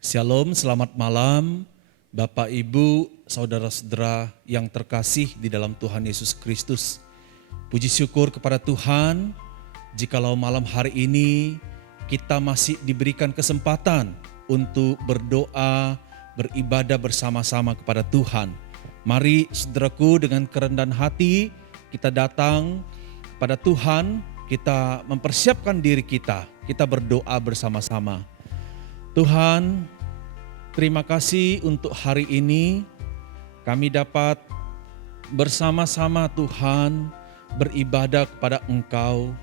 Shalom, selamat malam Bapak, Ibu, Saudara-saudara yang terkasih di dalam Tuhan Yesus Kristus. Puji syukur kepada Tuhan, jikalau malam hari ini kita masih diberikan kesempatan untuk berdoa, beribadah bersama-sama kepada Tuhan. Mari saudaraku, dengan kerendahan hati kita datang kepada Tuhan, kita mempersiapkan diri kita berdoa bersama-sama. Tuhan, terima kasih untuk hari ini kami dapat bersama-sama Tuhan beribadah kepada Engkau,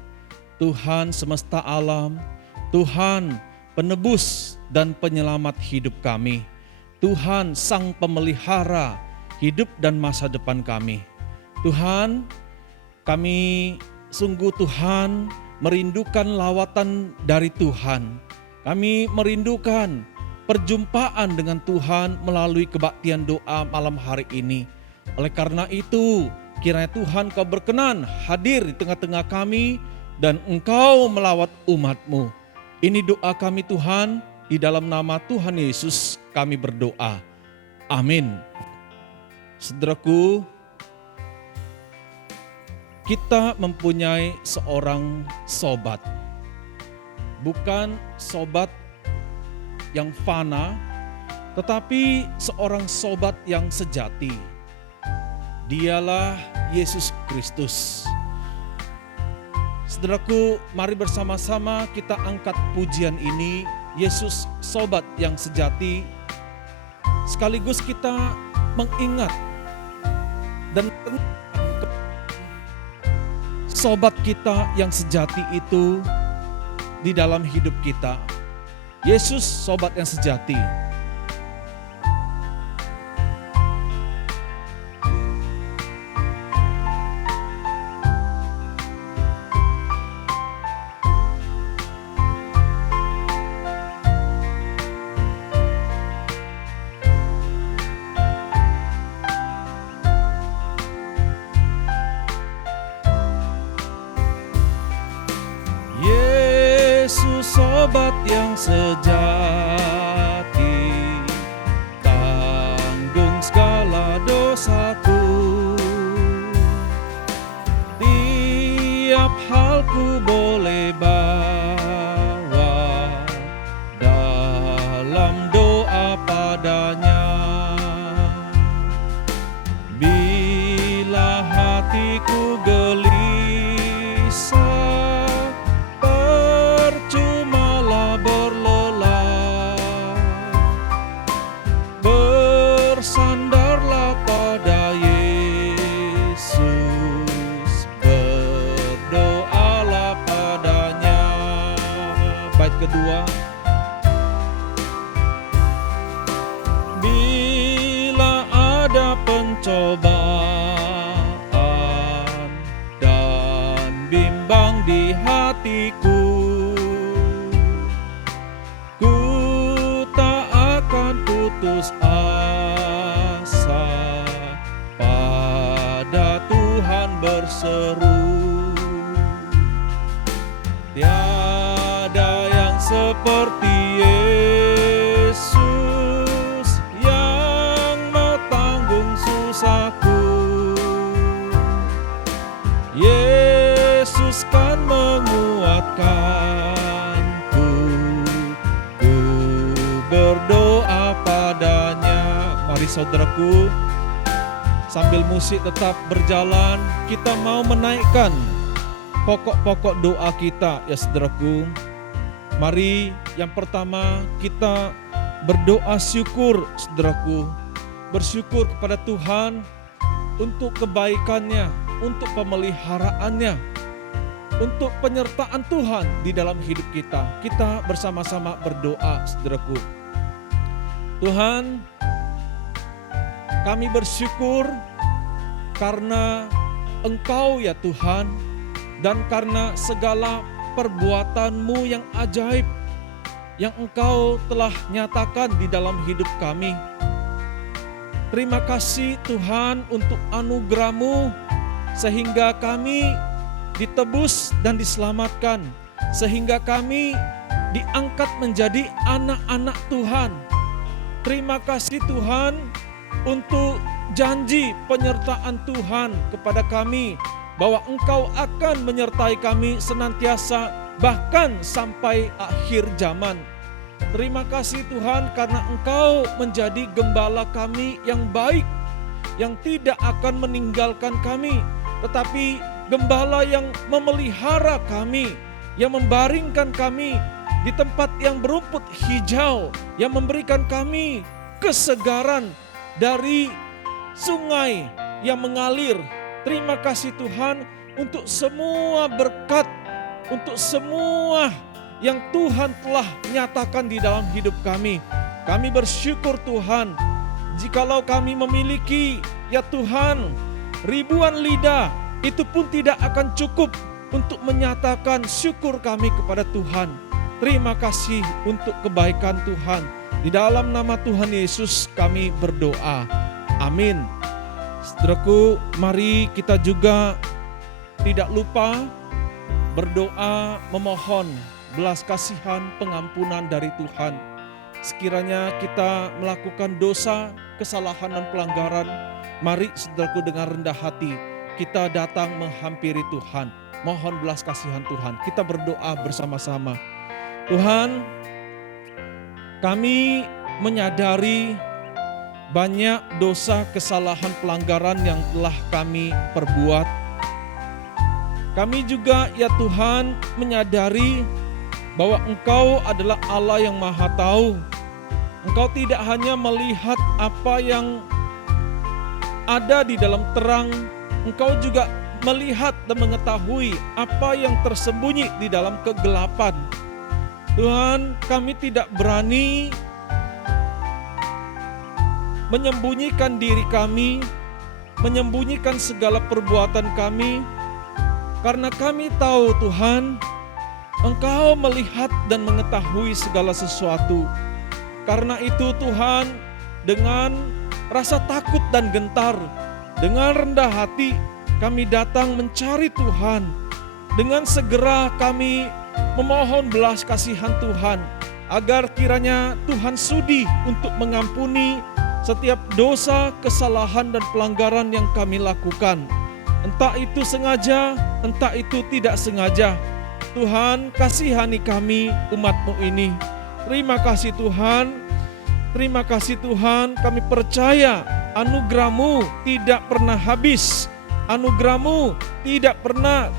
Tuhan semesta alam, Tuhan penebus dan penyelamat hidup kami, Tuhan sang pemelihara hidup dan masa depan kami. Tuhan, kami sungguh Tuhan merindukan lawatan dari Tuhan. Kami merindukan perjumpaan dengan Tuhan melalui kebaktian doa malam hari ini. Oleh karena itu, kiranya Tuhan Kau berkenan hadir di tengah-tengah kami dan Engkau melawat umat-Mu. Ini doa kami Tuhan, di dalam nama Tuhan Yesus kami berdoa. Amin. Saudaraku, kita mempunyai seorang sobat. Bukan sobat yang fana, tetapi seorang sobat yang sejati. Dialah Yesus Kristus. Saudaraku, mari bersama-sama kita angkat pujian ini, Yesus sobat yang sejati. Sekaligus kita mengingat dan sobat kita yang sejati itu di dalam hidup kita. Yesus sobat yang sejati. Sobat yang sejati, tanggung segala dosaku, tiap hal ku boleh bawa dalam doa padanya. Bila hatiku gelisah, bersandarlah pada Yesus, berdoalah padanya. Bait kedua. Bila ada pencobaan dan bimbang di hatiku, ku tak akan putus asa, pada Tuhan berseru. Tiada yang seperti Yesus yang mau tanggung susahku. Yesus kan menguatkanku, ku berdoa padanya. Mari saudaraku, sambil musik tetap berjalan, kita mau menaikkan pokok-pokok doa kita ya saudaraku. Mari yang pertama kita berdoa syukur saudaraku. Bersyukur kepada Tuhan untuk kebaikannya, untuk pemeliharaannya, untuk penyertaan Tuhan di dalam hidup kita. Kita bersama-sama berdoa saudaraku. Tuhan, kami bersyukur karena Engkau ya Tuhan, dan karena segala perbuatan-Mu yang ajaib yang Engkau telah nyatakan di dalam hidup kami. Terima kasih Tuhan untuk anugerah-Mu sehingga kami ditebus dan diselamatkan, sehingga kami diangkat menjadi anak-anak Tuhan. Terima kasih Tuhan untuk janji penyertaan Tuhan kepada kami, bahwa Engkau akan menyertai kami senantiasa bahkan sampai akhir zaman. Terima kasih Tuhan karena Engkau menjadi gembala kami yang baik, yang tidak akan meninggalkan kami, tetapi gembala yang memelihara kami, yang membaringkan kami di tempat yang berumput hijau, yang memberikan kami kesegaran dari sungai yang mengalir. Terima kasih Tuhan untuk semua berkat, untuk semua yang Tuhan telah nyatakan di dalam hidup kami. Kami bersyukur Tuhan, jikalau kami memiliki ya Tuhan ribuan lidah, itu pun tidak akan cukup untuk menyatakan syukur kami kepada Tuhan. Terima kasih untuk kebaikan Tuhan. Di dalam nama Tuhan Yesus kami berdoa. Amin. Saudaraku, mari kita juga tidak lupa berdoa memohon belas kasihan pengampunan dari Tuhan. Sekiranya kita melakukan dosa, kesalahan dan pelanggaran, mari saudaraku dengan rendah hati kita datang menghampiri Tuhan. Mohon belas kasihan Tuhan. Kita berdoa bersama-sama. Tuhan, kami menyadari banyak dosa, kesalahan, pelanggaran yang telah kami perbuat. Kami juga ya Tuhan menyadari bahwa Engkau adalah Allah yang Maha Tahu. Engkau tidak hanya melihat apa yang ada di dalam terang, Engkau juga melihat dan mengetahui apa yang tersembunyi di dalam kegelapan. Tuhan, kami tidak berani menyembunyikan diri kami, menyembunyikan segala perbuatan kami, karena kami tahu Tuhan, Engkau melihat dan mengetahui segala sesuatu. Karena itu Tuhan, dengan rasa takut dan gentar, dengan rendah hati, kami datang mencari Tuhan. Dengan segera kami memohon belas kasihan Tuhan, agar kiranya Tuhan sudi untuk mengampuni setiap dosa, kesalahan dan pelanggaran yang kami lakukan. Entah itu sengaja, entah itu tidak sengaja. Tuhan, kasihani kami umat-Mu ini. Terima kasih Tuhan. Terima kasih Tuhan, kami percaya anugerah-Mu tidak pernah habis. Anugerah-Mu tidak pernah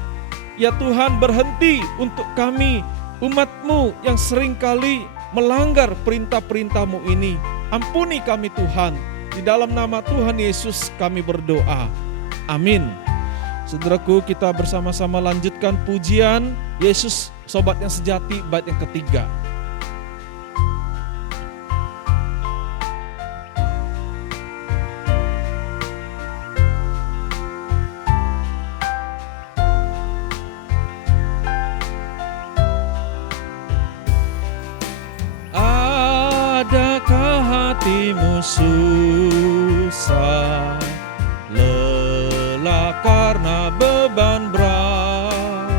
ya Tuhan berhenti untuk kami, umat-Mu yang seringkali melanggar perintah-perintah-Mu ini. Ampuni kami Tuhan. Di dalam nama Tuhan Yesus kami berdoa. Amin. Saudaraku, kita bersama-sama lanjutkan pujian Yesus Sobat yang Sejati bait yang ketiga. Adakah hatimu susah, lelah karena beban berat?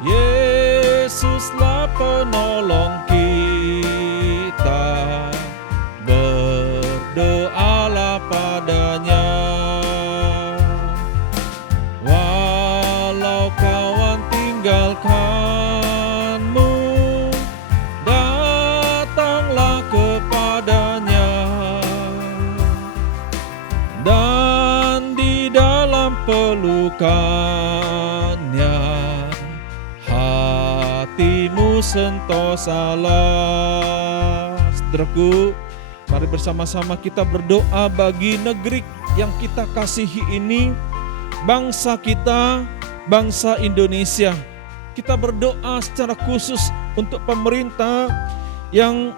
Yesuslah penolong kita, berdoalah padanya. Walau kawan tinggalkanmu, datanglah kepadanya. Dan di dalam pelukannya, hatimu sentosalah. Saudaraku, mari bersama-sama kita berdoa bagi negeri yang kita kasihi ini, bangsa kita, bangsa Indonesia. Kita berdoa secara khusus untuk pemerintah yang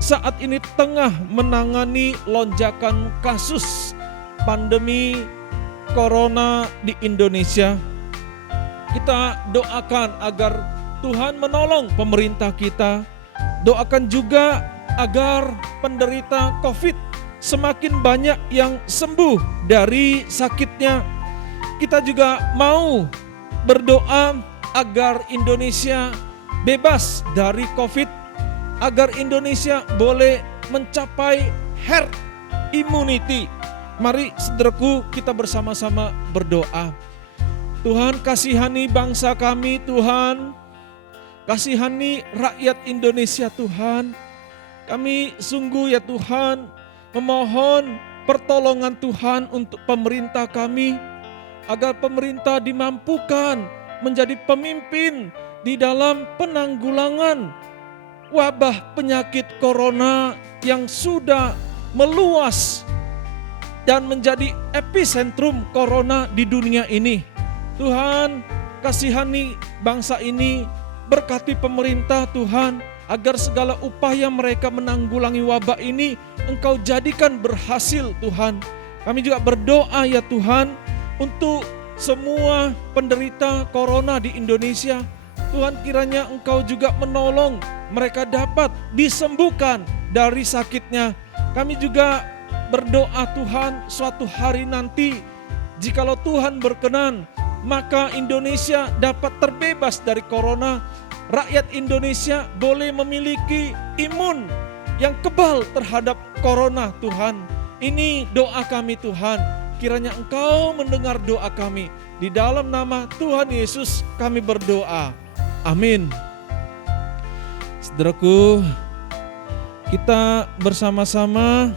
saat ini tengah menangani lonjakan kasus pandemi Corona di Indonesia. Kita doakan agar Tuhan menolong pemerintah kita. Doakan juga agar penderita COVID semakin banyak yang sembuh dari sakitnya. Kita juga mau berdoa agar Indonesia bebas dari COVID, agar Indonesia boleh mencapai herd immunity. Mari saudaraku, kita bersama-sama berdoa. Tuhan, kasihani bangsa kami Tuhan, kasihani rakyat Indonesia Tuhan. Kami sungguh ya Tuhan memohon pertolongan Tuhan untuk pemerintah kami, agar pemerintah dimampukan menjadi pemimpin di dalam penanggulangan wabah penyakit corona yang sudah meluas dan menjadi epicentrum corona di dunia ini. Tuhan, kasihani bangsa ini, berkati pemerintah Tuhan, agar segala upaya mereka menanggulangi wabah ini Engkau jadikan berhasil Tuhan. Kami juga berdoa ya Tuhan untuk semua penderita corona di Indonesia. Tuhan, kiranya Engkau juga menolong mereka dapat disembuhkan dari sakitnya. Kami juga berdoa Tuhan, suatu hari nanti jikalau Tuhan berkenan, maka Indonesia dapat terbebas dari corona. Rakyat Indonesia boleh memiliki imun yang kebal terhadap corona Tuhan. Ini doa kami Tuhan. Kiranya Engkau mendengar doa kami. Di dalam nama Tuhan Yesus kami berdoa. Amin. Saudaraku, kita bersama-sama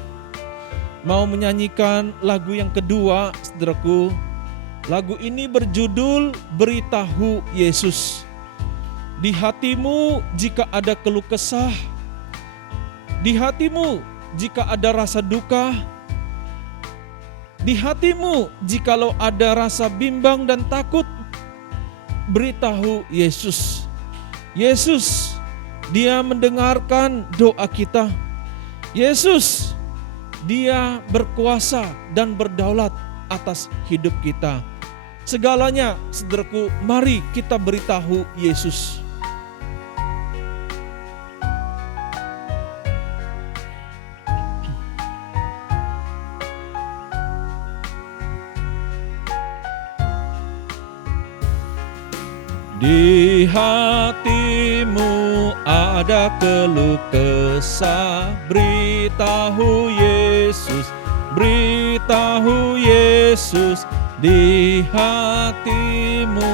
mau menyanyikan lagu yang kedua, saudaraku. Lagu ini berjudul Beritahu Yesus. Di hatimu jika ada keluh kesah, di hatimu jika ada rasa duka, di hatimu jikalau ada rasa bimbang dan takut, beritahu Yesus. Yesus, Dia mendengarkan doa kita. Yesus, Dia berkuasa dan berdaulat atas hidup kita. Segalanya, saudaraku, mari kita beritahu Yesus. Di hatimu ada keluh kesah, beritahu Yesus, beritahu Yesus. Di hatimu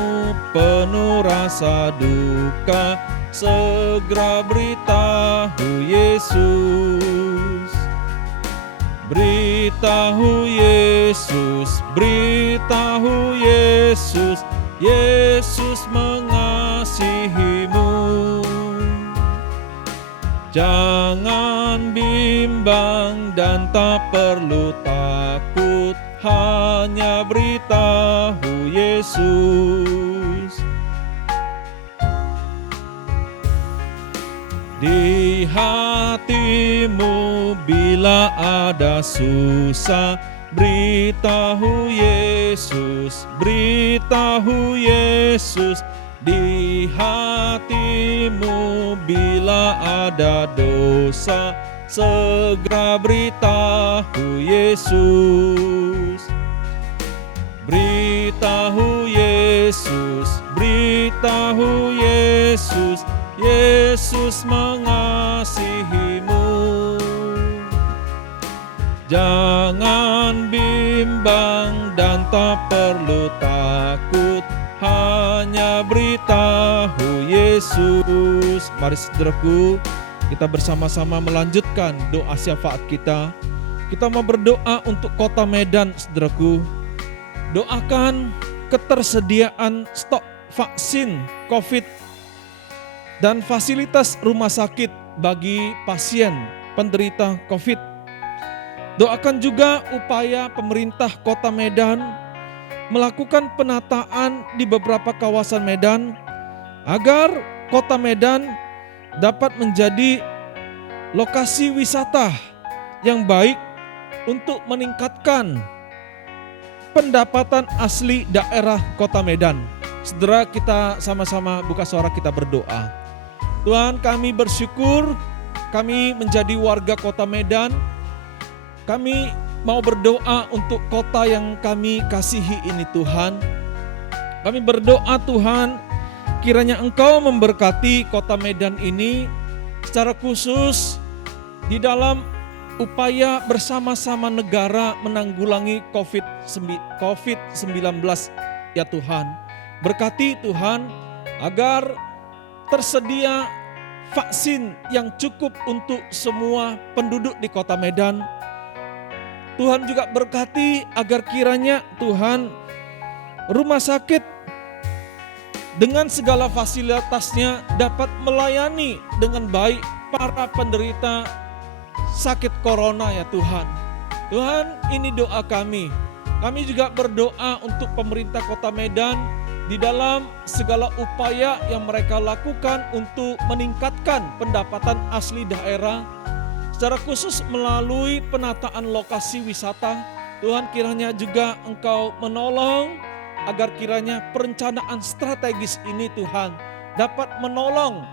penuh rasa duka, segera beritahu Yesus. Beritahu Yesus, beritahu Yesus. Yesus mengasihimu. Jangan bimbang dan tak perlu takut, hanya beritahu Yesus. Di hatimu bila ada susah, beritahu Yesus, beritahu Yesus. Di hatimu bila ada dosa, segera beritahu Yesus. Beritahu Yesus, beritahu Yesus. Yesus mengasihimu. Jangan bimbang dan tak perlu takut, hanya beritahu Yesus. Mari saudaraku, kita bersama-sama melanjutkan doa syafaat kita. Kita mau berdoa untuk kota Medan, saudaraku. Doakan ketersediaan stok vaksin COVID dan fasilitas rumah sakit bagi pasien penderita COVID. Doakan juga upaya pemerintah kota Medan melakukan penataan di beberapa kawasan Medan agar kota Medan dapat menjadi lokasi wisata yang baik untuk meningkatkan pendapatan asli daerah kota Medan. Saudara, kita sama-sama buka suara, kita berdoa. Tuhan, kami bersyukur kami menjadi warga kota Medan. Kami mau berdoa untuk kota yang kami kasihi ini Tuhan. Kami berdoa Tuhan, kiranya Engkau memberkati kota Medan ini secara khusus di dalam upaya bersama-sama negara menanggulangi COVID-19 ya Tuhan. Berkati Tuhan agar tersedia vaksin yang cukup untuk semua penduduk di kota Medan. Tuhan juga berkati agar kiranya Tuhan rumah sakit dengan segala fasilitasnya dapat melayani dengan baik para penderita sakit corona ya Tuhan. Tuhan, ini doa kami. Kami juga berdoa untuk pemerintah kota Medan di dalam segala upaya yang mereka lakukan untuk meningkatkan pendapatan asli daerah, secara khusus melalui penataan lokasi wisata. Tuhan, kiranya juga Engkau menolong agar kiranya perencanaan strategis ini Tuhan dapat menolong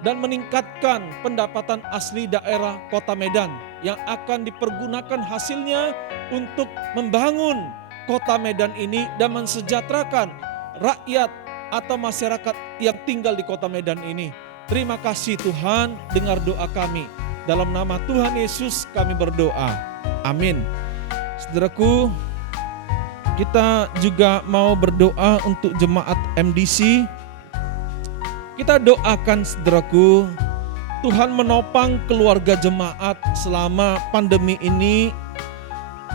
dan meningkatkan pendapatan asli daerah kota Medan yang akan dipergunakan hasilnya untuk membangun kota Medan ini dan mensejahterakan rakyat atau masyarakat yang tinggal di kota Medan ini. Terima kasih Tuhan, dengar doa kami. Dalam nama Tuhan Yesus kami berdoa. Amin. Saudaraku, kita juga mau berdoa untuk jemaat MDC. Kita doakan saudaraku, Tuhan menopang keluarga jemaat selama pandemi ini.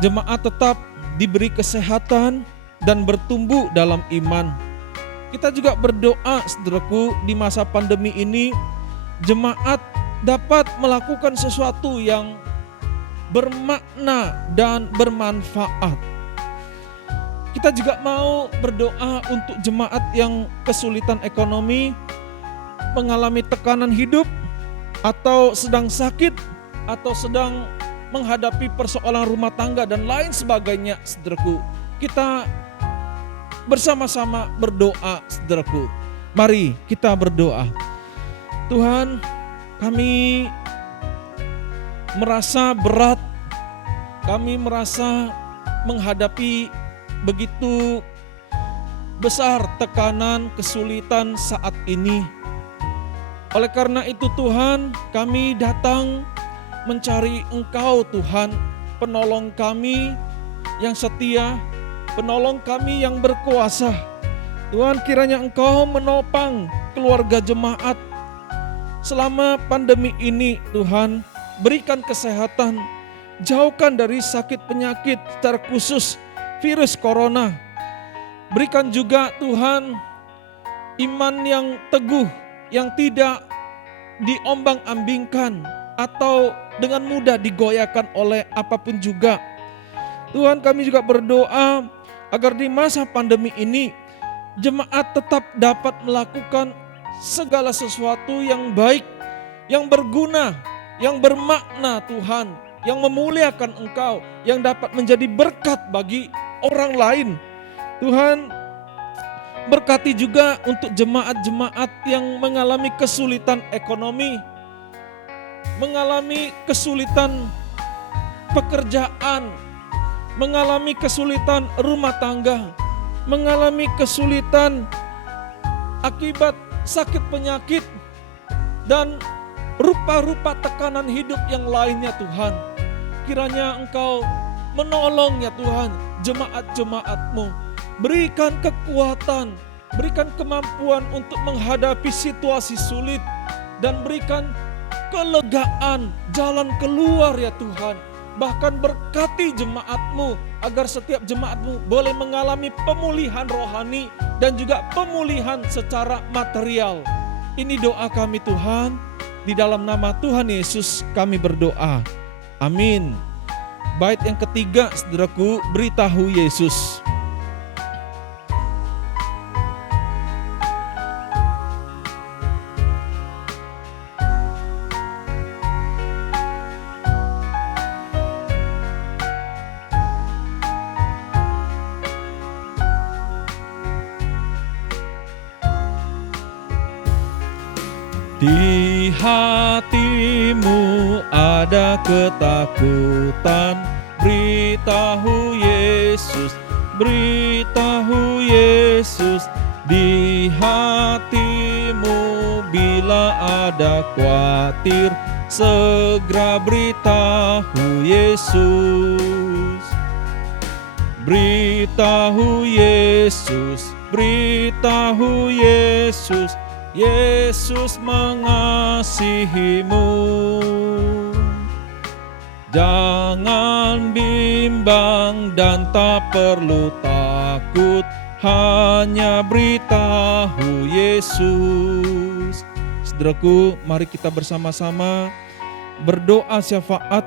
Jemaat tetap diberi kesehatan dan bertumbuh dalam iman. Kita juga berdoa saudaraku, di masa pandemi ini jemaat dapat melakukan sesuatu yang bermakna dan bermanfaat. Kita juga mau berdoa untuk jemaat yang kesulitan ekonomi, mengalami tekanan hidup, atau sedang sakit, atau sedang menghadapi persoalan rumah tangga dan lain sebagainya saudaraku. Kita bersama-sama berdoa saudaraku. Mari kita berdoa. Tuhan, kami merasa berat, kami merasa menghadapi begitu besar tekanan, kesulitan saat ini. Oleh karena itu Tuhan, kami datang mencari Engkau Tuhan, penolong kami yang setia, penolong kami yang berkuasa. Tuhan, kiranya Engkau menopang keluarga jemaat selama pandemi ini Tuhan. Berikan kesehatan, jauhkan dari sakit penyakit secara khusus virus corona. Berikan juga Tuhan iman yang teguh, yang tidak diombang-ambingkan atau dengan mudah digoyahkan oleh apapun juga. Tuhan, kami juga berdoa agar di masa pandemi ini jemaat tetap dapat melakukan segala sesuatu yang baik, yang berguna, yang bermakna Tuhan, yang memuliakan Engkau, yang dapat menjadi berkat bagi orang lain. Tuhan, berkati juga untuk jemaat-jemaat yang mengalami kesulitan ekonomi, mengalami kesulitan pekerjaan, mengalami kesulitan rumah tangga, mengalami kesulitan akibat sakit penyakit dan rupa-rupa tekanan hidup yang lainnya Tuhan. Kiranya Engkau menolong ya Tuhan jemaat-jemaat-Mu. Berikan kekuatan, berikan kemampuan untuk menghadapi situasi sulit dan berikan kelegaan, jalan keluar ya Tuhan. Bahkan berkati jemaat-Mu agar setiap jemaat-Mu boleh mengalami pemulihan rohani dan juga pemulihan secara material. Ini doa kami Tuhan, di dalam nama Tuhan Yesus kami berdoa. Amin. Bait yang ketiga saudaraku, beritahu Yesus. Di hatimu ada ketakutan, beritahu Yesus, beritahu Yesus. Di hatimu bila ada khawatir, segera beritahu Yesus. Beritahu Yesus, beritahu Yesus, Yesus mengasihimu. Jangan bimbang dan tak perlu takut, hanya beritahu Yesus. Saudaraku, mari kita bersama-sama berdoa syafaat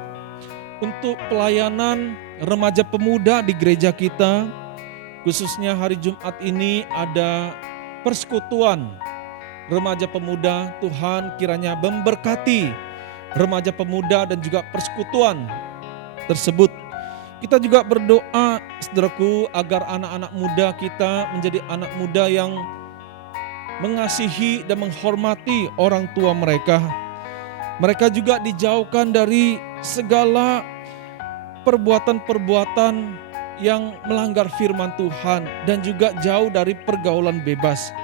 untuk pelayanan remaja pemuda di gereja kita. Khususnya hari Jumat ini ada persekutuan remaja pemuda. Tuhan kiranya memberkati remaja pemuda dan juga persekutuan tersebut. Kita juga berdoa, saudaraku, agar anak-anak muda kita menjadi anak muda yang mengasihi dan menghormati orang tua mereka. Mereka juga dijauhkan dari segala perbuatan-perbuatan yang melanggar firman Tuhan dan juga jauh dari pergaulan bebas.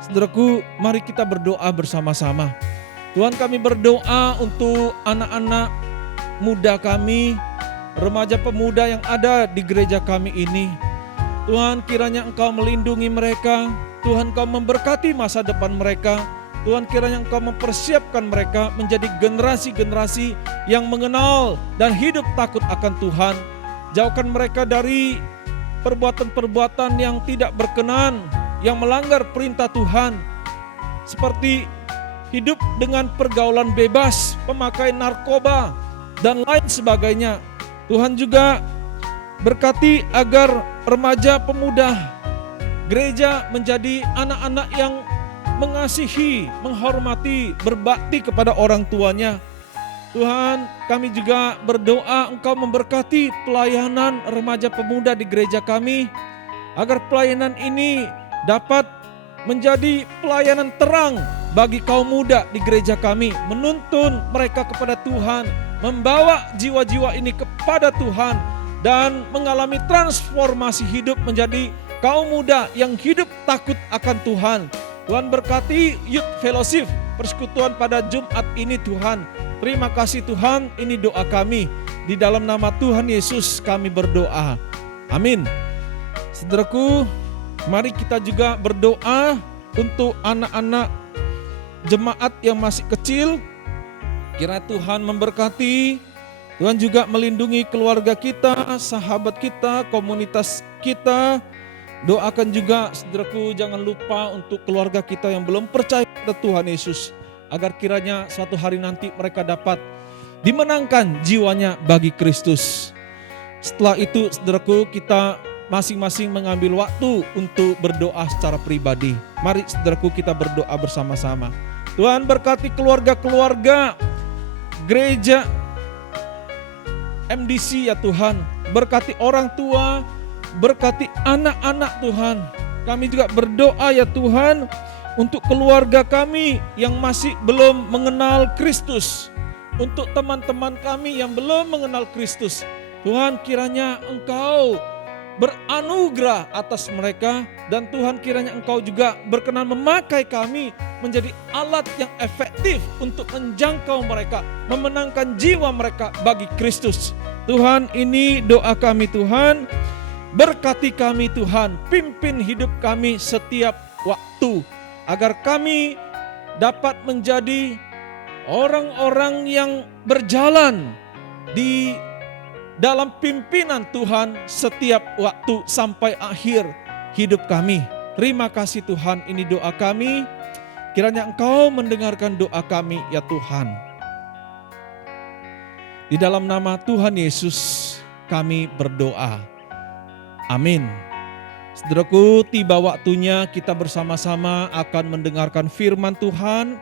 Saudaraku, mari kita berdoa bersama-sama. Tuhan, kami berdoa untuk anak-anak muda kami, remaja pemuda yang ada di gereja kami ini. Tuhan, kiranya Engkau melindungi mereka. Tuhan, Engkau memberkati masa depan mereka. Tuhan, kiranya Engkau mempersiapkan mereka menjadi generasi-generasi yang mengenal dan hidup takut akan Tuhan. Jauhkan mereka dari perbuatan-perbuatan yang tidak berkenan, yang melanggar perintah Tuhan, seperti hidup dengan pergaulan bebas, pemakai narkoba, dan lain sebagainya. Tuhan juga berkati agar remaja pemuda gereja menjadi anak-anak yang mengasihi, menghormati, berbakti kepada orang tuanya. Tuhan, kami juga berdoa Engkau memberkati pelayanan remaja pemuda di gereja kami, agar pelayanan ini dapat menjadi pelayanan terang bagi kaum muda di gereja kami, menuntun mereka kepada Tuhan, membawa jiwa-jiwa ini kepada Tuhan, dan mengalami transformasi hidup menjadi kaum muda yang hidup takut akan Tuhan. Tuhan berkati Youth Fellowship persekutuan pada Jumat ini Tuhan. Terima kasih Tuhan, ini doa kami. Di dalam nama Tuhan Yesus kami berdoa. Amin. Saudaraku, mari kita juga berdoa untuk anak-anak jemaat yang masih kecil. Kiranya Tuhan memberkati, Tuhan juga melindungi keluarga kita, sahabat kita, komunitas kita. Doakan juga, saudaraku, jangan lupa untuk keluarga kita yang belum percaya pada Tuhan Yesus, agar kiranya suatu hari nanti mereka dapat dimenangkan jiwanya bagi Kristus. Setelah itu, saudaraku, kita masing-masing mengambil waktu untuk berdoa secara pribadi. Mari saudaraku, kita berdoa bersama-sama. Tuhan berkati keluarga-keluarga gereja MDC ya Tuhan. Berkati orang tua, berkati anak-anak Tuhan. Kami juga berdoa ya Tuhan untuk keluarga kami yang masih belum mengenal Kristus. Untuk teman-teman kami yang belum mengenal Kristus. Tuhan, kiranya Engkau beranugerah atas mereka, dan Tuhan kiranya Engkau juga berkenan memakai kami menjadi alat yang efektif untuk menjangkau mereka, memenangkan jiwa mereka bagi Kristus. Tuhan, ini doa kami Tuhan. Berkati kami Tuhan, pimpin hidup kami setiap waktu, agar kami dapat menjadi orang-orang yang berjalan di dalam pimpinan Tuhan setiap waktu sampai akhir hidup kami. Terima kasih Tuhan, ini doa kami. Kiranya Engkau mendengarkan doa kami ya Tuhan. Di dalam nama Tuhan Yesus kami berdoa. Amin. Saudaraku, tiba waktunya kita bersama-sama akan mendengarkan firman Tuhan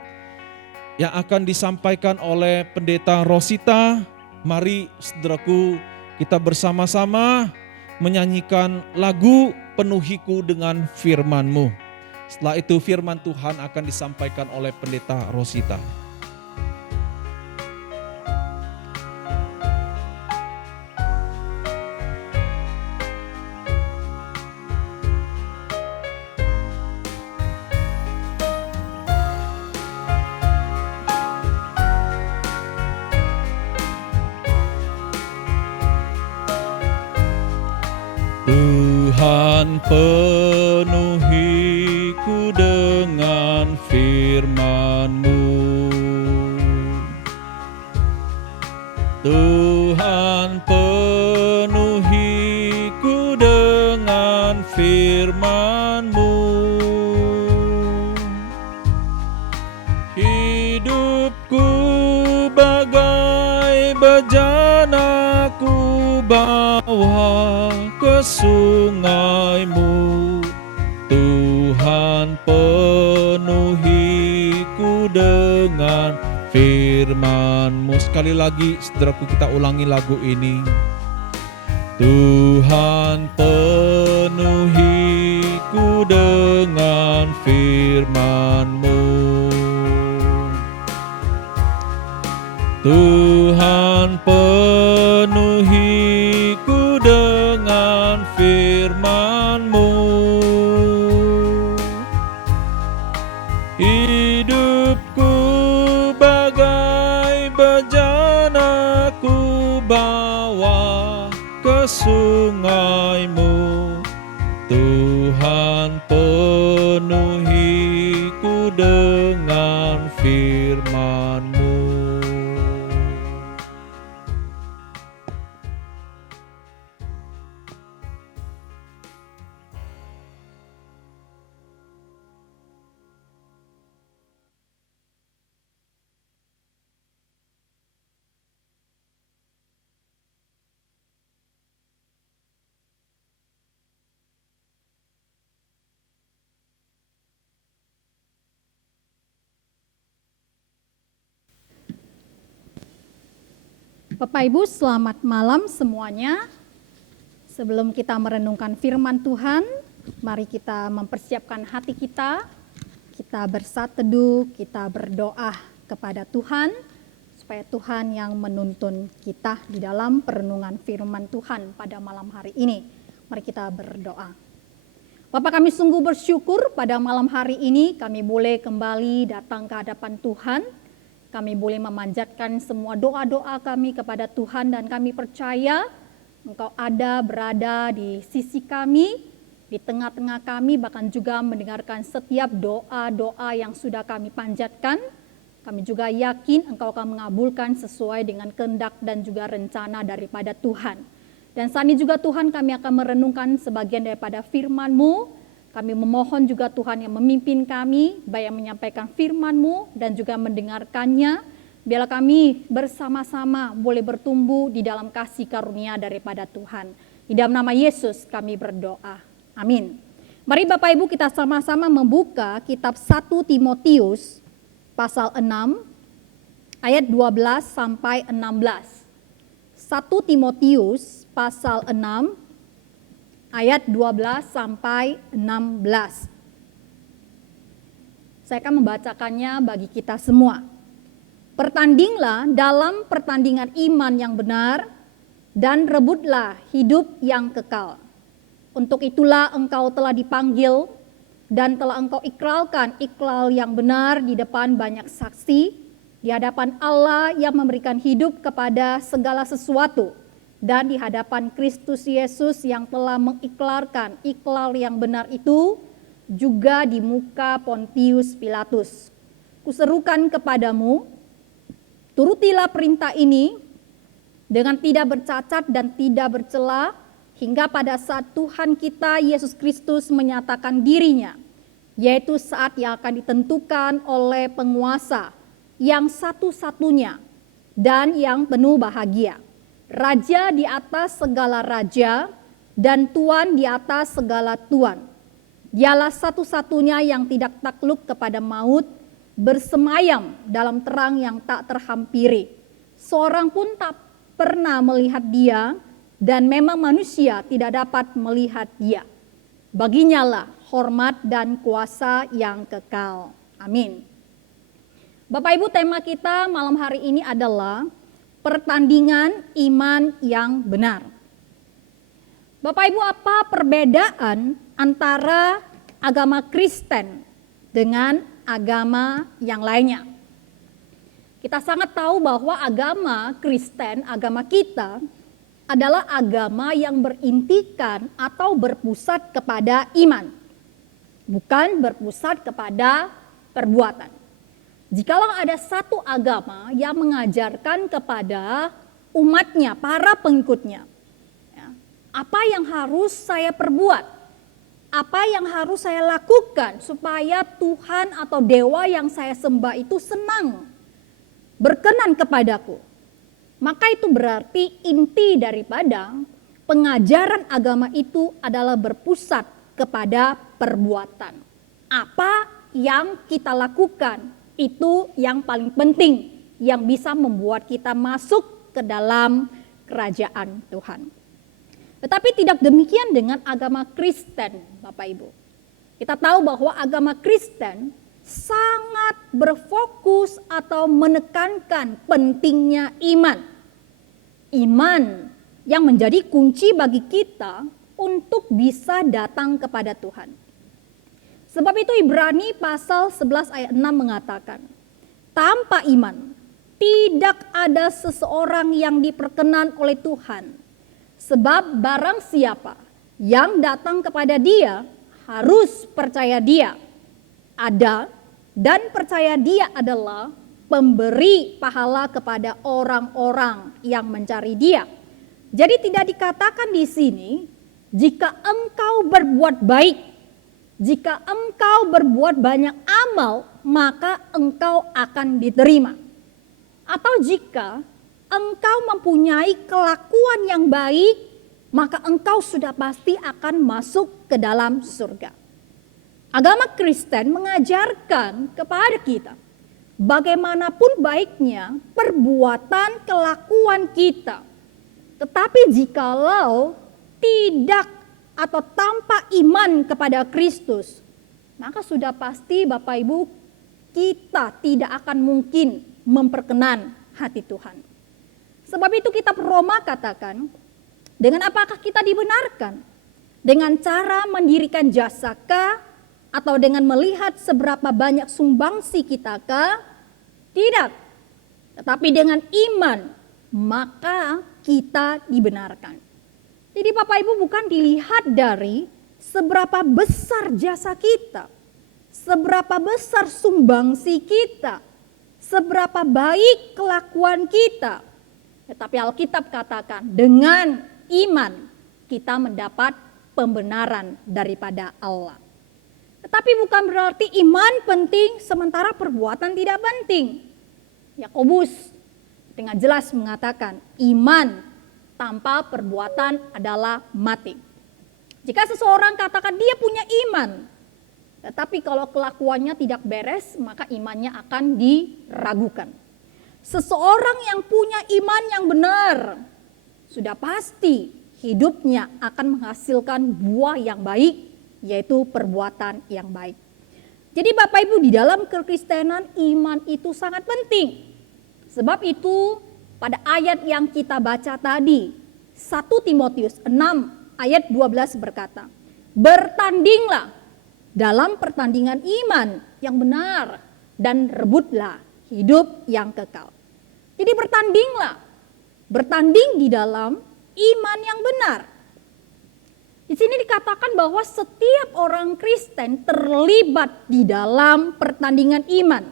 yang akan disampaikan oleh Pendeta Rosita. Mari saudaraku, kita bersama-sama menyanyikan lagu Penuhiku dengan Firman-Mu. Setelah itu firman Tuhan akan disampaikan oleh Pendeta Rosita. Tuhan penuhiku dengan firman-Mu. Tuhan penuhiku dengan firman-Mu. Hidupku bagai bejana ku bawa ke sungai-Mu. Tuhan penuhiku dengan firman-Mu. Sekali lagi saudaraku, kita ulangi lagu ini. Tuhan penuhiku dengan firman-Mu. Tuhan penuhiku dengan firman-Mu. Hidupku bagai bejana ku bawa ke sungai-Mu. Tuhan penuhiku dengan firman-Mu. Bapak Ibu, selamat malam semuanya. Sebelum kita merenungkan firman Tuhan, mari kita mempersiapkan hati kita. Kita bersatu teduh, kita berdoa kepada Tuhan, supaya Tuhan yang menuntun kita di dalam perenungan firman Tuhan pada malam hari ini. Mari kita berdoa. Bapak, kami sungguh bersyukur pada malam hari ini kami boleh kembali datang ke hadapan Tuhan. Kami boleh memanjatkan semua doa-doa kami kepada Tuhan, dan kami percaya Engkau ada berada di sisi kami, di tengah-tengah kami, bahkan juga mendengarkan setiap doa-doa yang sudah kami panjatkan. Kami juga yakin Engkau akan mengabulkan sesuai dengan kehendak dan juga rencana daripada Tuhan. Dan saat ini juga Tuhan, kami akan merenungkan sebagian daripada firman-Mu. Kami memohon juga Tuhan yang memimpin kami, baik yang menyampaikan firman-Mu dan juga mendengarkannya. Biarlah kami bersama-sama boleh bertumbuh di dalam kasih karunia daripada Tuhan. Di dalam nama Yesus kami berdoa. Amin. Mari Bapak Ibu kita sama-sama membuka kitab 1 Timotius pasal 6 ayat 12 sampai 16. 1 Timotius pasal 6 ayat 12 sampai 16. Saya akan membacakannya bagi kita semua. Pertandinglah dalam pertandingan iman yang benar, dan rebutlah hidup yang kekal. Untuk itulah engkau telah dipanggil, dan telah engkau ikrarkan ikrar yang benar di depan banyak saksi, di hadapan Allah yang memberikan hidup kepada segala sesuatu, dan di hadapan Kristus Yesus yang telah mengiklarkan ikrar yang benar itu, juga di muka Pontius Pilatus. Kuserukan kepadamu, turutilah perintah ini dengan tidak bercacat dan tidak bercela, hingga pada saat Tuhan kita Yesus Kristus menyatakan dirinya, yaitu saat yang akan ditentukan oleh penguasa yang satu-satunya dan yang penuh bahagia, Raja di atas segala raja dan Tuan di atas segala tuan. Dialah satu-satunya yang tidak takluk kepada maut, bersemayam dalam terang yang tak terhampiri. Seorang pun tak pernah melihat dia, dan memang manusia tidak dapat melihat dia. Baginya lah hormat dan kuasa yang kekal. Amin. Bapak Ibu, tema kita malam hari ini adalah pertandingan iman yang benar. Bapak Ibu, apa perbedaan antara agama Kristen dengan agama yang lainnya? Kita sangat tahu bahwa agama Kristen, agama kita, adalah agama yang berintikan atau berpusat kepada iman, bukan berpusat kepada perbuatan. Jikalau ada satu agama yang mengajarkan kepada umatnya, para pengikutnya, ya, apa yang harus saya perbuat, apa yang harus saya lakukan supaya Tuhan atau dewa yang saya sembah itu senang, berkenan kepadaku, maka itu berarti inti daripada pengajaran agama itu adalah berpusat kepada perbuatan. Apa yang kita lakukan itu yang paling penting, yang bisa membuat kita masuk ke dalam kerajaan Tuhan. Tetapi tidak demikian dengan agama Kristen, Bapak Ibu. Kita tahu bahwa agama Kristen sangat berfokus atau menekankan pentingnya iman. Iman yang menjadi kunci bagi kita untuk bisa datang kepada Tuhan. Sebab itu Ibrani pasal 11 ayat 6 mengatakan, tanpa iman tidak ada seseorang yang diperkenan oleh Tuhan. Sebab barang siapa yang datang kepada Dia harus percaya Dia ada dan percaya Dia adalah pemberi pahala kepada orang-orang yang mencari Dia. Jadi tidak dikatakan di sini jika engkau berbuat baik, jika engkau berbuat banyak amal, maka engkau akan diterima. Atau jika engkau mempunyai kelakuan yang baik, maka engkau sudah pasti akan masuk ke dalam surga. Agama Kristen mengajarkan kepada kita bagaimanapun baiknya perbuatan kelakuan kita. Tetapi jikalau tidak atau tanpa iman kepada Kristus, maka sudah pasti Bapak Ibu, kita tidak akan mungkin memperkenan hati Tuhan. Sebab itu kitab Roma katakan, dengan apakah kita dibenarkan? Dengan cara mendirikan jasakah? Atau dengan melihat seberapa banyak sumbangsi kita kah? Tidak. Tetapi dengan iman, maka kita dibenarkan. Jadi Bapak Ibu bukan dilihat dari seberapa besar jasa kita, seberapa besar sumbangsi kita, seberapa baik kelakuan kita. Tetapi Alkitab katakan dengan iman kita mendapat pembenaran daripada Allah. Tetapi bukan berarti iman penting sementara perbuatan tidak penting. Yakobus dengan jelas mengatakan iman tanpa perbuatan adalah mati. Jika seseorang katakan dia punya iman, tetapi kalau kelakuannya tidak beres, maka imannya akan diragukan. Seseorang yang punya iman yang benar, sudah pasti hidupnya akan menghasilkan buah yang baik, yaitu perbuatan yang baik. Jadi Bapak Ibu, di dalam kekristenan iman itu sangat penting. Sebab itu pada ayat yang kita baca tadi, 1 Timotius 6 ayat 12 berkata, bertandinglah dalam pertandingan iman yang benar dan rebutlah hidup yang kekal. Jadi bertanding di dalam iman yang benar. Di sini dikatakan bahwa setiap orang Kristen terlibat di dalam pertandingan iman.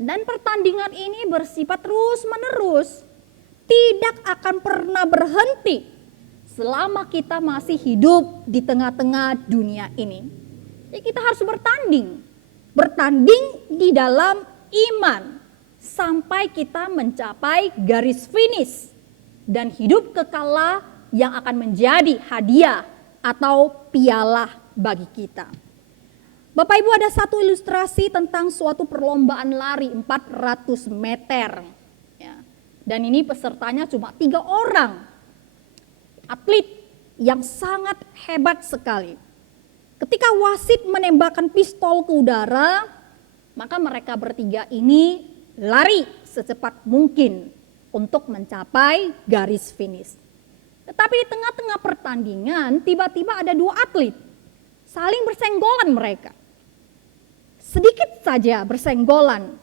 Dan pertandingan ini bersifat terus-menerus, tidak akan pernah berhenti selama kita masih hidup di tengah-tengah dunia ini. Jadi kita harus bertanding di dalam iman sampai kita mencapai garis finish dan hidup kekal yang akan menjadi hadiah atau piala bagi kita. Bapak Ibu, ada satu ilustrasi tentang suatu perlombaan lari 400 meter. Ya. Dan ini pesertanya cuma 3 orang. Atlet yang sangat hebat sekali. Ketika wasit menembakkan pistol ke udara, maka mereka bertiga ini lari secepat mungkin untuk mencapai garis finish. Tetapi di tengah-tengah pertandingan, tiba-tiba ada 2 atlet. Saling bersenggolan mereka. Sedikit saja bersenggolan,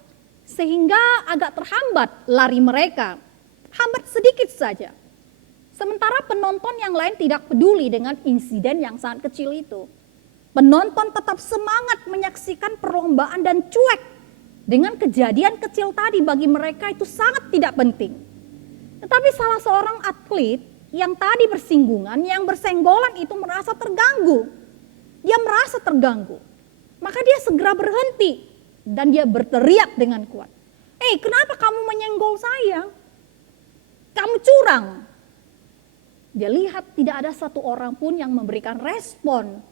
sehingga agak terhambat lari mereka. Hambat sedikit saja. Sementara penonton yang lain tidak peduli dengan insiden yang sangat kecil itu. Penonton tetap semangat menyaksikan perlombaan dan cuek dengan kejadian kecil tadi, bagi mereka itu sangat tidak penting. Tetapi salah seorang atlet yang tadi bersinggungan, yang bersenggolan itu merasa terganggu. Dia merasa terganggu. Maka dia segera berhenti dan dia berteriak dengan kuat. Kenapa kamu menyenggol saya? Kamu curang. Dia lihat tidak ada satu orang pun yang memberikan respon.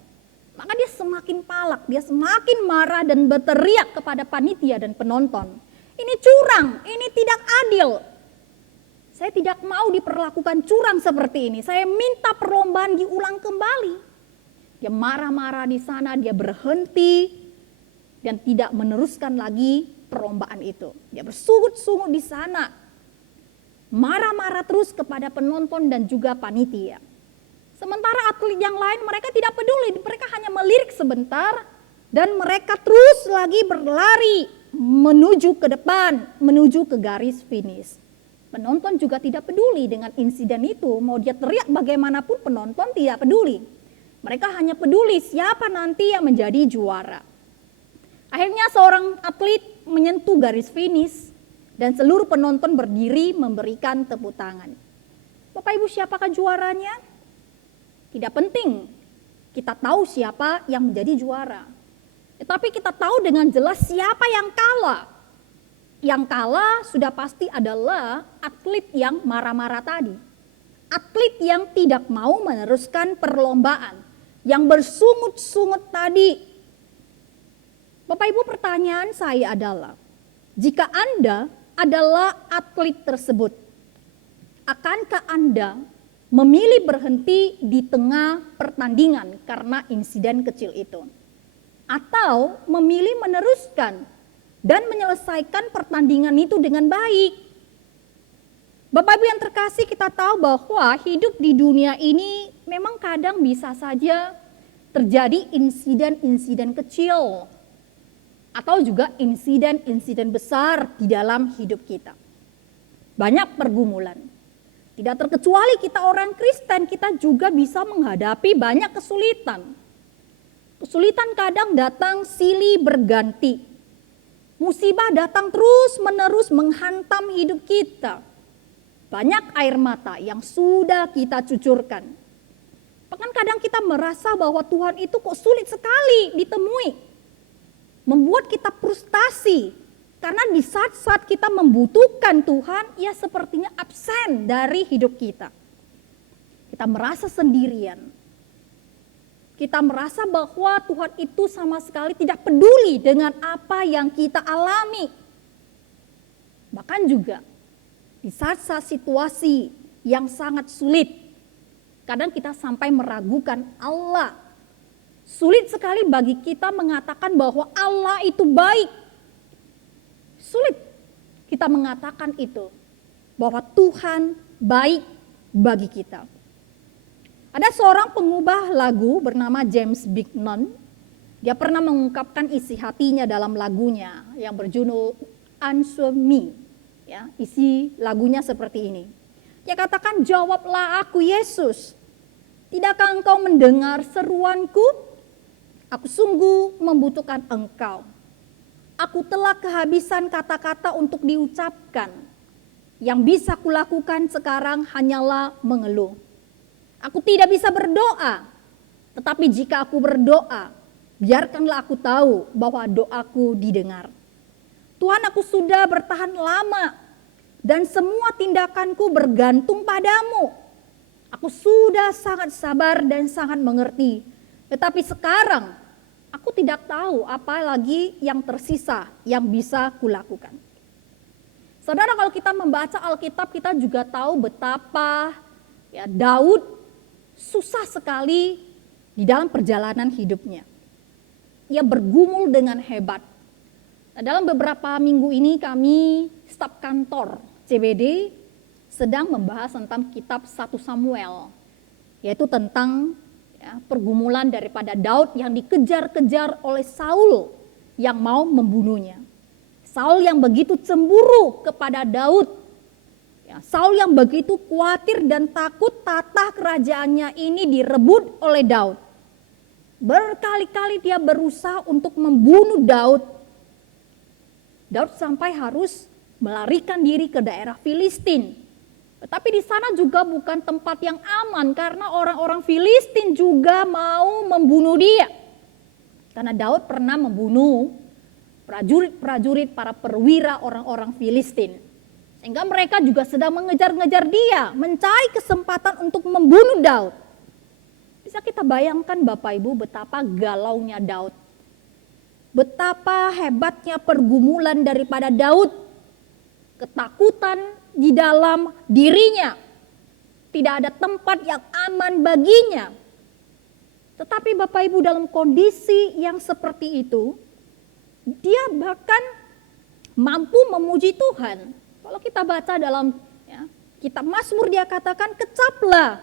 Maka dia semakin palak, dia semakin marah dan berteriak kepada panitia dan penonton. Ini curang, ini tidak adil. Saya tidak mau diperlakukan curang seperti ini. Saya minta perlombaan diulang kembali. Dia marah-marah di sana, dia berhenti dan tidak meneruskan lagi perlombaan itu. Dia bersungut-sungut di sana. Marah-marah terus kepada penonton dan juga panitia. Sementara atlet yang lain mereka tidak peduli, mereka hanya melirik sebentar dan mereka terus lagi berlari menuju ke depan, menuju ke garis finish. Penonton juga tidak peduli dengan insiden itu, mau dia teriak bagaimanapun penonton tidak peduli. Mereka hanya peduli siapa nanti yang menjadi juara. Akhirnya seorang atlet menyentuh garis finish dan seluruh penonton berdiri memberikan tepuk tangan. Bapak Ibu, siapakah juaranya? Tidak penting kita tahu siapa yang menjadi juara. Tetapi kita tahu dengan jelas siapa yang kalah. Yang kalah sudah pasti adalah atlet yang marah-marah tadi. Atlet yang tidak mau meneruskan perlombaan. Yang bersungut-sungut tadi. Bapak Ibu, pertanyaan saya adalah, jika Anda adalah atlet tersebut, akankah Anda memilih berhenti di tengah pertandingan karena insiden kecil itu? Atau memilih meneruskan dan menyelesaikan pertandingan itu dengan baik? Bapak Ibu yang terkasih, kita tahu bahwa hidup di dunia ini memang kadang bisa saja terjadi insiden-insiden kecil atau juga insiden-insiden besar di dalam hidup kita. Banyak pergumulan. Tidak terkecuali kita orang Kristen, kita juga bisa menghadapi banyak kesulitan. Kesulitan kadang datang silih berganti. Musibah datang terus-menerus menghantam hidup kita. Banyak air mata yang sudah kita cucurkan. Bahkan kadang kita merasa bahwa Tuhan itu kok sulit sekali ditemui. Membuat kita frustasi. Karena di saat-saat kita membutuhkan Tuhan, ia sepertinya absen dari hidup kita. Kita merasa sendirian. Kita merasa bahwa Tuhan itu sama sekali tidak peduli dengan apa yang kita alami. Bahkan juga di saat-saat situasi yang sangat sulit, kadang kita sampai meragukan Allah. Sulit sekali bagi kita mengatakan bahwa Allah itu baik. Sulit kita mengatakan itu, bahwa Tuhan baik bagi kita. Ada seorang pengubah lagu bernama James Bignon. Dia pernah mengungkapkan isi hatinya dalam lagunya yang berjudul Answer Me. Ya, isi lagunya seperti ini. Dia katakan, jawablah aku Yesus. Tidakkah engkau mendengar seruanku? Aku sungguh membutuhkan engkau. Aku telah kehabisan kata-kata untuk diucapkan. Yang bisa kulakukan sekarang hanyalah mengeluh. Aku tidak bisa berdoa, tetapi jika aku berdoa, biarkanlah aku tahu bahwa doaku didengar. Tuhan, aku sudah bertahan lama dan semua tindakanku bergantung padamu. Aku sudah sangat sabar dan sangat mengerti, tetapi sekarang aku tidak tahu apa lagi yang tersisa yang bisa kulakukan. Saudara, kalau kita membaca Alkitab, kita juga tahu betapa Daud susah sekali di dalam perjalanan hidupnya. Ia bergumul dengan hebat. Nah, dalam beberapa minggu ini kami staf kantor CBD sedang membahas tentang kitab 1 Samuel. Yaitu tentang pergumulan daripada Daud yang dikejar-kejar oleh Saul yang mau membunuhnya. Saul yang begitu cemburu kepada Daud, Ya, Saul yang begitu khawatir dan takut tahta kerajaannya ini direbut oleh Daud. Berkali-kali dia berusaha untuk membunuh Daud. Daud sampai harus melarikan diri ke daerah Filistin. Tetapi di sana juga bukan tempat yang aman karena orang-orang Filistin juga mau membunuh dia. Karena Daud pernah membunuh prajurit-prajurit para perwira orang-orang Filistin. Sehingga mereka juga sedang mengejar-ngejar dia, mencari kesempatan untuk membunuh Daud. Bisa kita bayangkan Bapak Ibu betapa galaunya Daud. Betapa hebatnya pergumulan daripada Daud. Ketakutan di dalam dirinya. Tidak ada tempat yang aman baginya. Tetapi Bapak Ibu dalam kondisi yang seperti itu, dia bahkan mampu memuji Tuhan. Kalau kita baca dalam kitab Mazmur dia katakan, kecaplah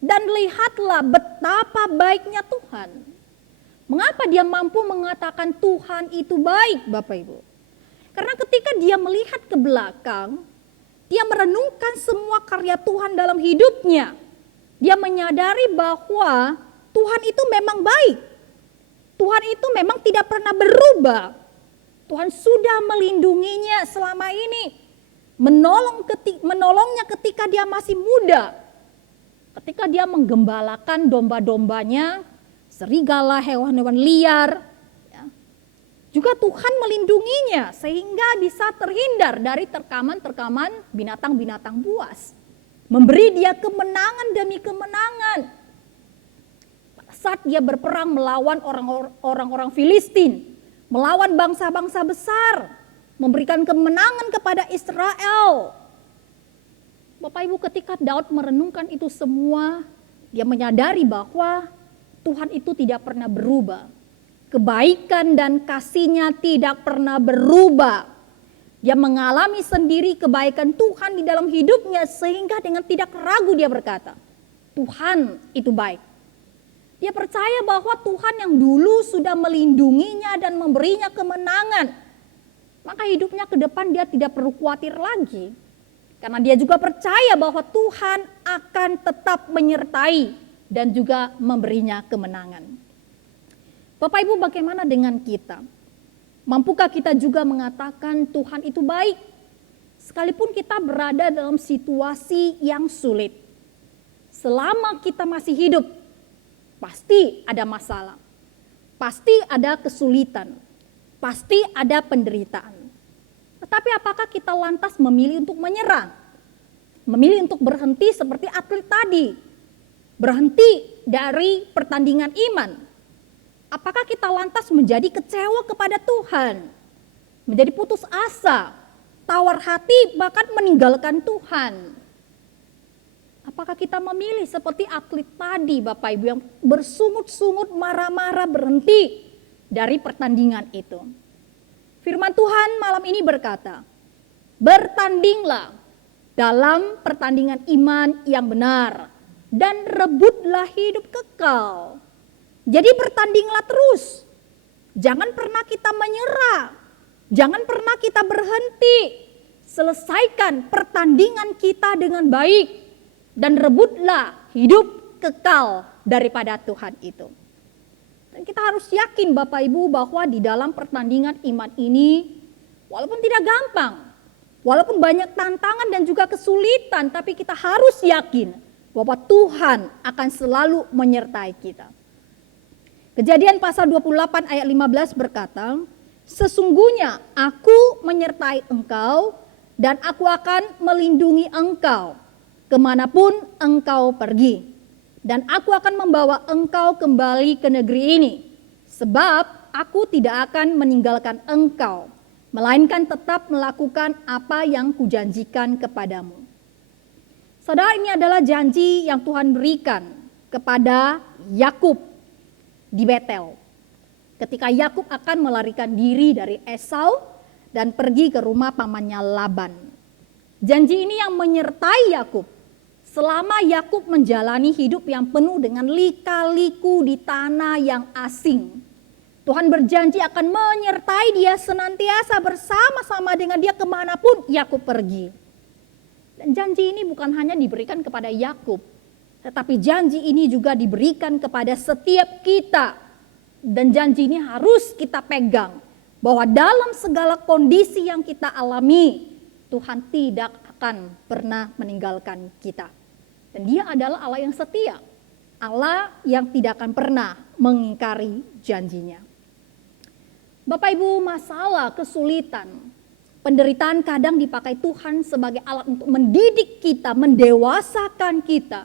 dan lihatlah betapa baiknya Tuhan. Mengapa dia mampu mengatakan Tuhan itu baik Bapak Ibu? Karena ketika dia melihat ke belakang, dia merenungkan semua karya Tuhan dalam hidupnya. Dia menyadari bahwa Tuhan itu memang baik. Tuhan itu memang tidak pernah berubah. Tuhan sudah melindunginya selama ini. Menolongnya ketika dia masih muda. Ketika dia menggembalakan domba-dombanya, serigala, hewan-hewan liar. Juga Tuhan melindunginya sehingga bisa terhindar dari terkaman-terkaman binatang-binatang buas. Memberi dia kemenangan demi kemenangan. Pada saat dia berperang melawan orang-orang Filistin, melawan bangsa-bangsa besar, memberikan kemenangan kepada Israel. Bapak Ibu, ketika Daud merenungkan itu semua, dia menyadari bahwa Tuhan itu tidak pernah berubah. Kebaikan dan kasih-Nya tidak pernah berubah. Dia mengalami sendiri kebaikan Tuhan di dalam hidupnya sehingga dengan tidak ragu dia berkata, Tuhan itu baik. Dia percaya bahwa Tuhan yang dulu sudah melindunginya dan memberinya kemenangan. Maka hidupnya ke depan dia tidak perlu khawatir lagi. Karena dia juga percaya bahwa Tuhan akan tetap menyertai dan juga memberinya kemenangan. Bapak Ibu, bagaimana dengan kita? Mampukah kita juga mengatakan Tuhan itu baik? Sekalipun kita berada dalam situasi yang sulit. Selama kita masih hidup, pasti ada masalah. Pasti ada kesulitan. Pasti ada penderitaan. Tetapi apakah kita lantas memilih untuk menyerah? Memilih untuk berhenti seperti atlet tadi. Berhenti dari pertandingan iman. Apakah kita lantas menjadi kecewa kepada Tuhan? Menjadi putus asa, tawar hati, bahkan meninggalkan Tuhan? Apakah kita memilih seperti atlet tadi Bapak Ibu yang bersungut-sungut, marah-marah, berhenti dari pertandingan itu? Firman Tuhan malam ini berkata, bertandinglah dalam pertandingan iman yang benar dan rebutlah hidup kekal. Jadi bertandinglah terus. Jangan pernah kita menyerah. Jangan pernah kita berhenti. Selesaikan pertandingan kita dengan baik dan rebutlah hidup kekal daripada Tuhan itu. Dan kita harus yakin Bapak Ibu bahwa di dalam pertandingan iman ini, walaupun tidak gampang, walaupun banyak tantangan dan juga kesulitan, tapi kita harus yakin bahwa Tuhan akan selalu menyertai kita. Kejadian pasal 28 ayat 15 berkata, sesungguhnya aku menyertai engkau dan aku akan melindungi engkau kemanapun engkau pergi. Dan aku akan membawa engkau kembali ke negeri ini. Sebab aku tidak akan meninggalkan engkau, melainkan tetap melakukan apa yang kujanjikan kepadamu. Saudara, ini adalah janji yang Tuhan berikan kepada Yakub di Betel. Ketika Yakub akan melarikan diri dari Esau dan pergi ke rumah pamannya Laban. Janji ini yang menyertai Yakub selama Yakub menjalani hidup yang penuh dengan lika-liku di tanah yang asing. Tuhan berjanji akan menyertai dia senantiasa bersama-sama dengan dia kemanapun Yakub pergi. Dan janji ini bukan hanya diberikan kepada Yakub, tetapi janji ini juga diberikan kepada setiap kita. Dan janji ini harus kita pegang, bahwa dalam segala kondisi yang kita alami, Tuhan tidak akan pernah meninggalkan kita. Dan Dia adalah Allah yang setia, Allah yang tidak akan pernah mengingkari janjinya. Bapak Ibu, masalah, kesulitan, penderitaan kadang dipakai Tuhan sebagai alat untuk mendidik kita, mendewasakan kita,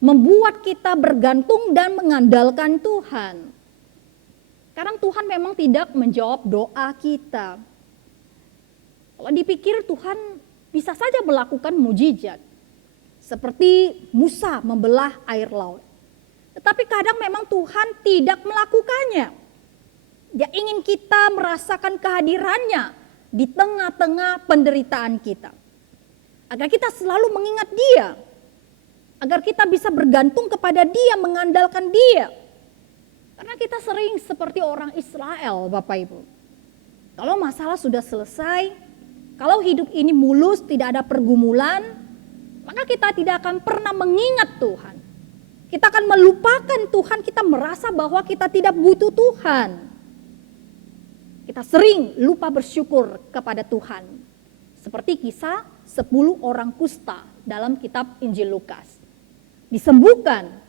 membuat kita bergantung dan mengandalkan Tuhan. Kadang Tuhan memang tidak menjawab doa kita. Kalau dipikir Tuhan bisa saja melakukan mujizat, seperti Musa membelah air laut. Tetapi kadang memang Tuhan tidak melakukannya. Dia ingin kita merasakan kehadirannya di tengah-tengah penderitaan kita. Agar kita selalu mengingat Dia. Agar kita bisa bergantung kepada Dia, mengandalkan Dia. Karena kita sering seperti orang Israel, Bapak Ibu. Kalau masalah sudah selesai, kalau hidup ini mulus, tidak ada pergumulan, maka kita tidak akan pernah mengingat Tuhan. Kita akan melupakan Tuhan, kita merasa bahwa kita tidak butuh Tuhan. Kita sering lupa bersyukur kepada Tuhan. Seperti kisah 10 orang kusta dalam kitab Injil Lukas. Disembuhkan,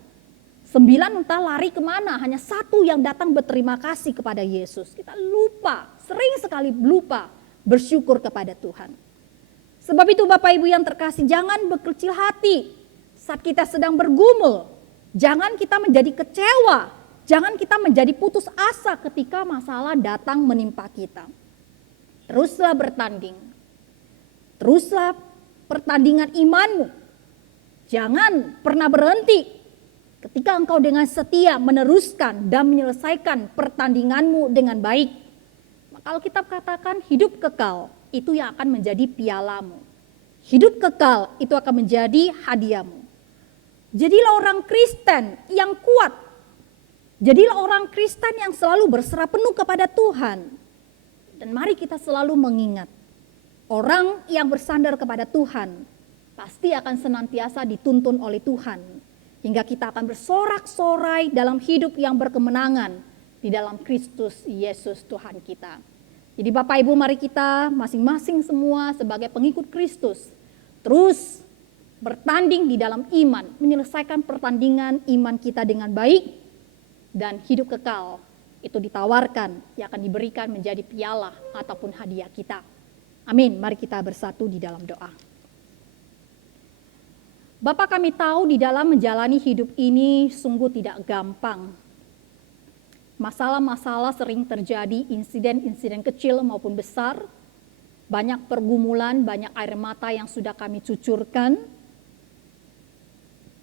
9 entah lari kemana, hanya 1 yang datang berterima kasih kepada Yesus. Kita lupa, sering sekali lupa bersyukur kepada Tuhan. Sebab itu Bapak Ibu yang terkasih, jangan berkecil hati saat kita sedang bergumul. Jangan kita menjadi kecewa. Jangan kita menjadi putus asa ketika masalah datang menimpa kita. Teruslah bertanding. Teruslah pertandingan imanmu. Jangan pernah berhenti. Ketika engkau dengan setia meneruskan dan menyelesaikan pertandinganmu dengan baik. Maka Alkitab katakan hidup kekal itu yang akan menjadi pialamu. Hidup kekal itu akan menjadi hadiahmu. Jadilah orang Kristen yang kuat. Jadilah orang Kristen yang selalu berserah penuh kepada Tuhan. Dan mari kita selalu mengingat, orang yang bersandar kepada Tuhan pasti akan senantiasa dituntun oleh Tuhan. Hingga kita akan bersorak-sorai dalam hidup yang berkemenangan di dalam Kristus Yesus Tuhan kita. Jadi Bapak Ibu, mari kita masing-masing semua sebagai pengikut Kristus terus bertanding di dalam iman, menyelesaikan pertandingan iman kita dengan baik. Dan hidup kekal itu ditawarkan yang akan diberikan menjadi piala ataupun hadiah kita. Amin. Mari kita bersatu di dalam doa. Bapa, kami tahu di dalam menjalani hidup ini sungguh tidak gampang. Masalah-masalah sering terjadi, insiden-insiden kecil maupun besar. Banyak pergumulan, banyak air mata yang sudah kami cucurkan.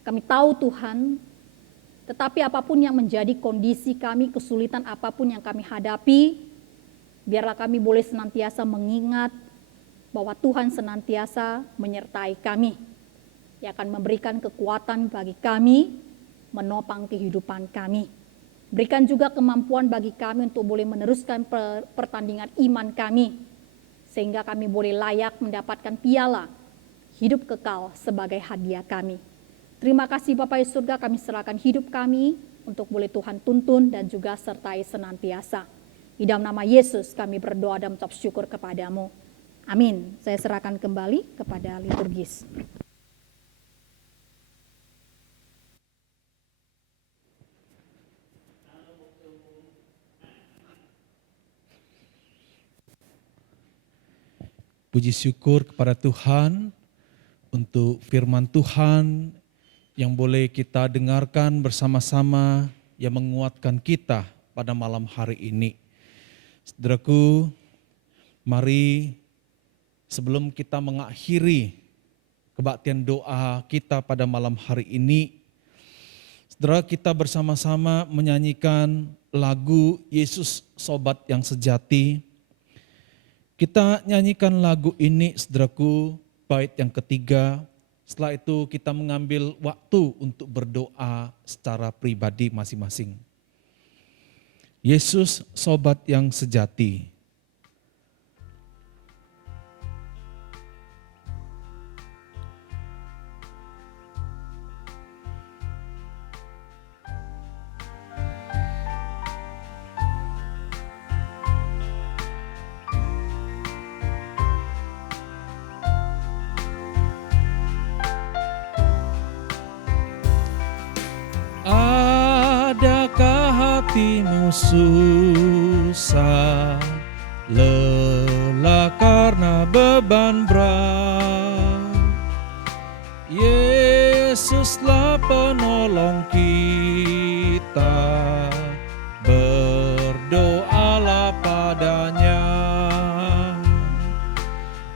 Kami tahu Tuhan, tetapi apapun yang menjadi kondisi kami, kesulitan apapun yang kami hadapi, biarlah kami boleh senantiasa mengingat bahwa Tuhan senantiasa menyertai kami. Yang akan memberikan kekuatan bagi kami, menopang kehidupan kami. Berikan juga kemampuan bagi kami untuk boleh meneruskan pertandingan iman kami, sehingga kami boleh layak mendapatkan piala hidup kekal sebagai hadiah kami. Terima kasih Bapa di surga, kami serahkan hidup kami untuk boleh Tuhan tuntun dan juga sertai senantiasa. Di dalam nama Yesus kami berdoa dan mengucap syukur kepadamu. Amin. Saya serahkan kembali kepada liturgis. Puji syukur kepada Tuhan untuk firman Tuhan yang boleh kita dengarkan bersama-sama, yang menguatkan kita pada malam hari ini. Saudaraku, mari sebelum kita mengakhiri kebaktian doa kita pada malam hari ini, saudara, kita bersama-sama menyanyikan lagu Yesus Sobat yang Sejati. Kita nyanyikan lagu ini, saudaraku, bait yang ketiga. Setelah itu kita mengambil waktu untuk berdoa secara pribadi masing-masing. Yesus Sobat yang Sejati. kamu susah, lelah karena beban berat, Yesuslah penolong kita, berdoalah padanya.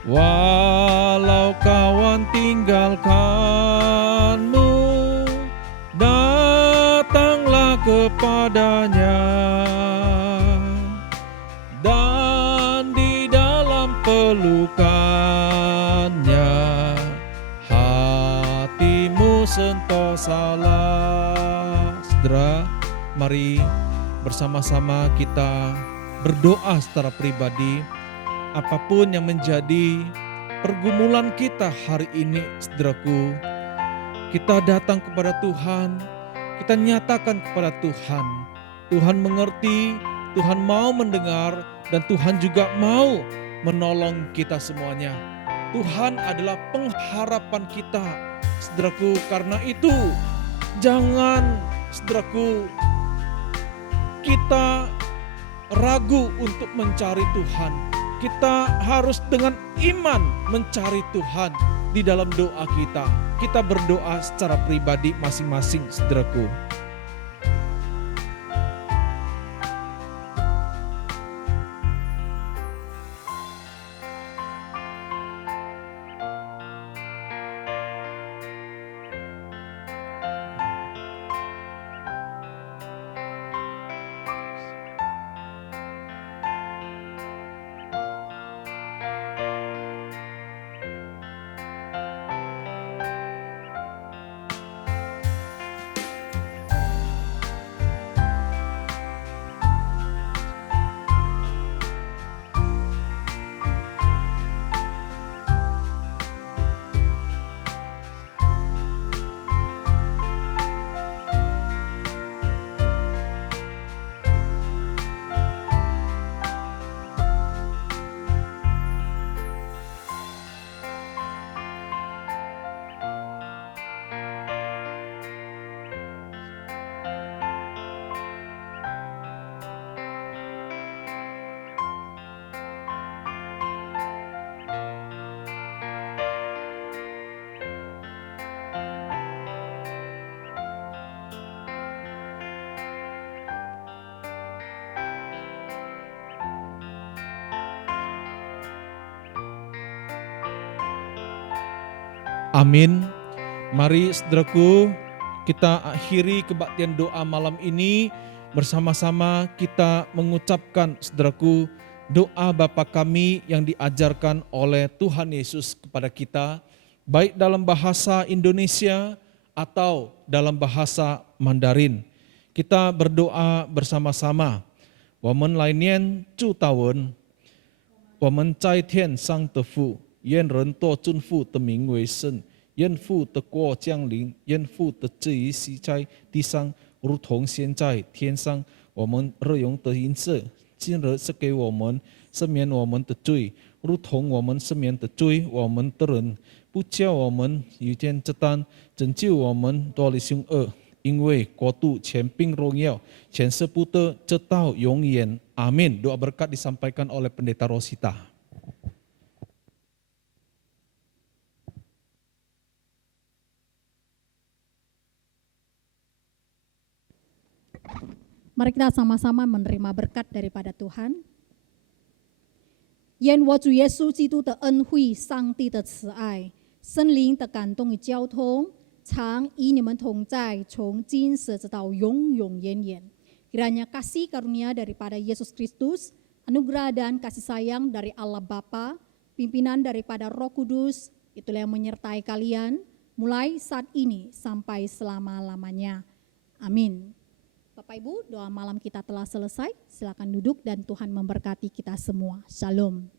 Walau kawan tinggalkanmu, datanglah kepadanya, dan di dalam pelukannya hatimu sentosalah. Saudara, mari bersama-sama kita berdoa secara pribadi. Apapun yang menjadi pergumulan kita hari ini, saudaraku, kita datang kepada Tuhan, kita nyatakan kepada Tuhan. Tuhan mengerti, Tuhan mau mendengar, dan Tuhan juga mau menolong kita semuanya. Tuhan adalah pengharapan kita, saudaraku. Karena itu, jangan, saudaraku, kita ragu untuk mencari Tuhan. Kita harus dengan iman mencari Tuhan di dalam doa kita. Kita berdoa secara pribadi masing-masing, saudaraku. Amin. Mari saudaraku, kita akhiri kebaktian doa malam ini bersama-sama kita mengucapkan, saudaraku, doa Bapa kami yang diajarkan oleh Tuhan Yesus kepada kita, baik dalam bahasa Indonesia atau dalam bahasa Mandarin. Kita berdoa bersama-sama. 我们来念祝祷文，我们在天上的父，愿人多尊父的名为圣，愿父的国降临，愿父的旨意行在地上，如同现在天上。我们日用的饮食，今日赐给我们，赦免我们的罪，如同我们赦免的罪我们的人，不叫我们遇见试探，拯救我们脱离凶恶。因为国度、权柄、荣耀，全是不得直到永远。Amin. Doa berkat disampaikan oleh Pendeta Rosita. Mari kita sama-sama menerima berkat daripada Tuhan. 愿我主耶稣基督的恩惠、上帝的慈爱、圣灵的感动与交通，常与你们同在，从今时直到永永远远。Kiranya kasih karunia daripada Yesus Kristus, anugerah dan kasih sayang dari Allah Bapa, pimpinan daripada Roh Kudus, itulah yang menyertai kalian, mulai saat ini sampai selama-lamanya. Amin. Bapak Ibu, doa malam kita telah selesai. Silakan duduk dan Tuhan memberkati kita semua. Shalom.